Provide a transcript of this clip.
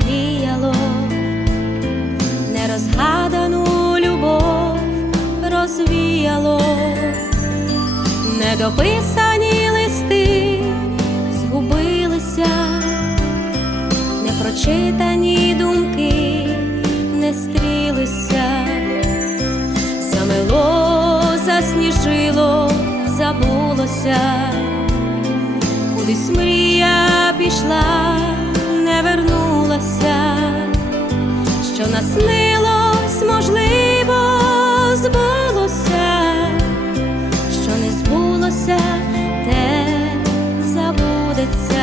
завіяло, нерозгадану любов розвіяло, недописані листи згубилися, непрочитані думки не стрілися, замело, засніжило, забулося, кудись мрія пішла, that